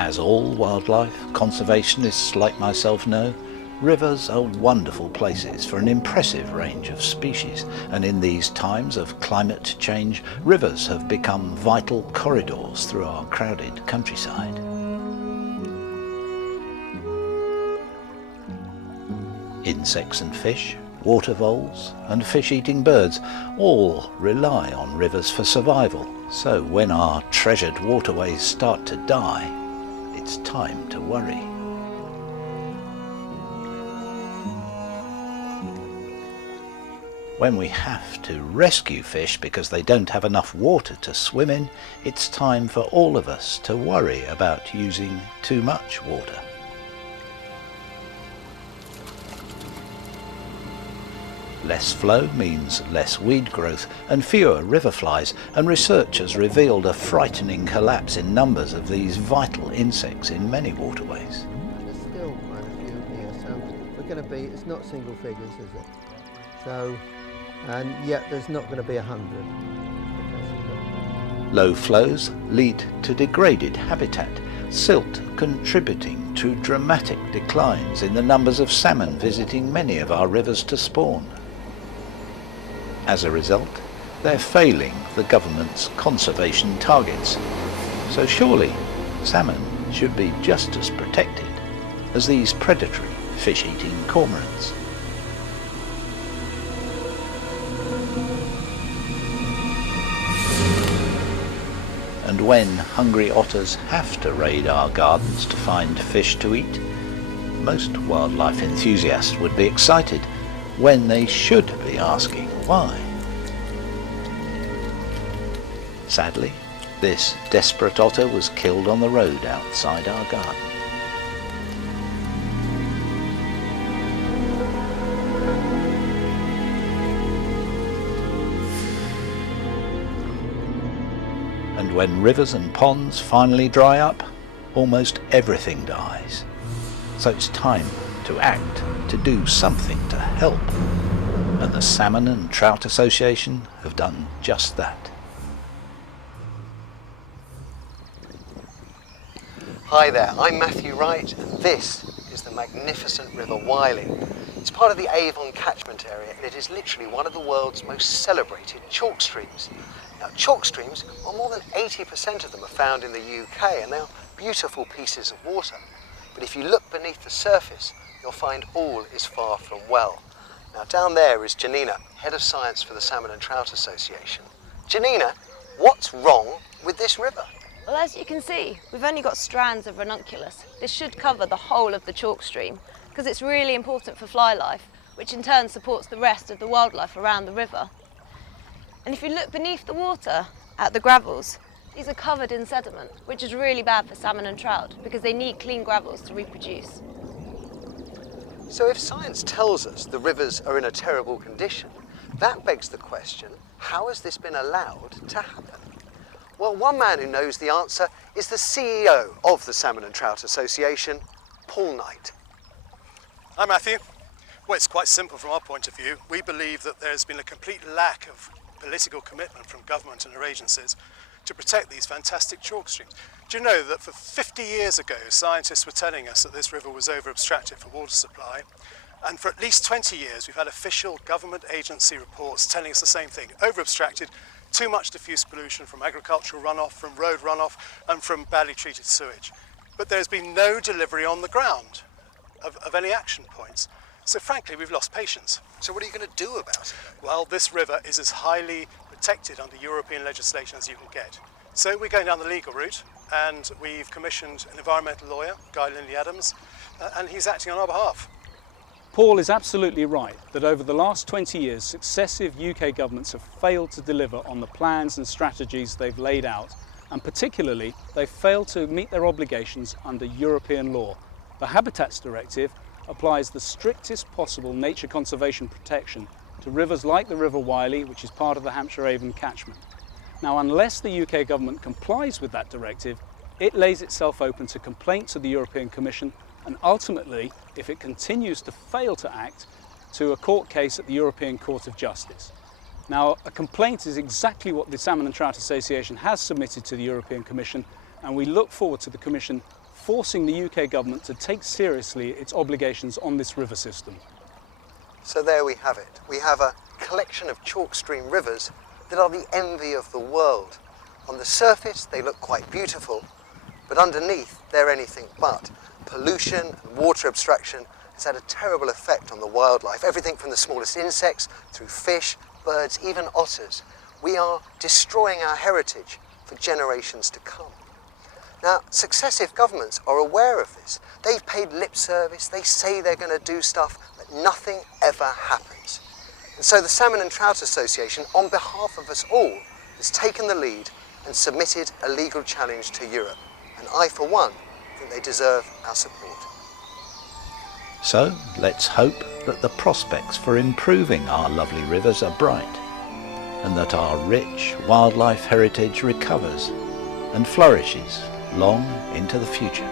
As all wildlife conservationists like myself know, rivers are wonderful places for an impressive range of species, and in these times of climate change, rivers have become vital corridors through our crowded countryside. Insects and fish, water voles and fish-eating birds all rely on rivers for survival, so when our treasured waterways start to die, it's time to worry. When we have to rescue fish because they don't have enough water to swim in, it's time for all of us to worry about using too much water. Less flow means less weed growth and fewer river flies, and research has revealed a frightening collapse in numbers of these vital insects in many waterways. There's still quite a few here, so we're going to be, it's not single figures, is it? So, and yet there's not going to be 100. Low flows lead to degraded habitat, silt contributing to dramatic declines in the numbers of salmon visiting many of our rivers to spawn. As a result, they're failing the government's conservation targets. So surely salmon should be just as protected as these predatory fish-eating cormorants. And when hungry otters have to raid our gardens to find fish to eat, most wildlife enthusiasts would be excited when they should be asking why. Sadly, this desperate otter was killed on the road outside our garden. And when rivers and ponds finally dry up, almost everything dies. So it's time to act, to do something to help. And the Salmon and Trout Association have done just that. Hi there, I'm Matthew Wright, and this is the magnificent River Wyly. It's part of the H.Avon catchment area, and it is literally one of the world's most celebrated chalk streams. Now, chalk streams, well, more than 80% of them are found in the UK, and they are beautiful pieces of water. But if you look beneath the surface, you'll find all is far from well. Now, down there is Janina, Head of Science for the Salmon and Trout Association. Janina, what's wrong with this river? Well, as you can see, we've only got strands of ranunculus. This should cover the whole of the chalk stream because it's really important for fly life, which in turn supports the rest of the wildlife around the river. And if you look beneath the water at the gravels, these are covered in sediment, which is really bad for salmon and trout because they need clean gravels to reproduce. So if science tells us the rivers are in a terrible condition, that begs the question, how has this been allowed to happen? Well, one man who knows the answer is the CEO of the Salmon and Trout Association, Paul Knight. Hi Matthew. Well, it's quite simple from our point of view. We believe that there's been a complete lack of political commitment from government and our agencies to protect these fantastic chalk streams. Do you know that for 50 years ago, scientists were telling us that this river was over-obstructed for water supply, and for at least 20 years we've had official government agency reports telling us the same thing, over-obstructed, too much diffuse pollution from agricultural runoff, from road runoff and from badly treated sewage. But there's been no delivery on the ground of any action points. So frankly, we've lost patience. So what are you going to do about it? Well, this river is as highly protected under European legislation as you can get. So we're going down the legal route, and we've commissioned an environmental lawyer, Guy Lindley-Adams, and he's acting on our behalf. Paul is absolutely right that over the last 20 years, successive UK governments have failed to deliver on the plans and strategies they've laid out, and particularly they've failed to meet their obligations under European law. The Habitats Directive applies the strictest possible nature conservation protection to rivers like the River Wyly, which is part of the Hampshire-Avon catchment. Now, unless the UK government complies with that directive, it lays itself open to complaint to the European Commission, and ultimately, if it continues to fail to act, to a court case at the European Court of Justice. Now, a complaint is exactly what the Salmon and Trout Association has submitted to the European Commission, and we look forward to the Commission forcing the UK government to take seriously its obligations on this river system. So there we have it. We have a collection of chalk stream rivers that are the envy of the world. On the surface, they look quite beautiful, but underneath, they're anything but. Pollution and water abstraction has had a terrible effect on the wildlife, everything from the smallest insects through fish, birds, even otters. We are destroying our heritage for generations to come. Now, successive governments are aware of this. They've paid lip service, they say they're going to do stuff, but nothing ever happens. And so the Salmon and Trout Association, on behalf of us all, has taken the lead and submitted a legal challenge to Europe. And I, for one, think they deserve our support. So let's hope that the prospects for improving our lovely rivers are bright, and that our rich wildlife heritage recovers and flourishes long into the future.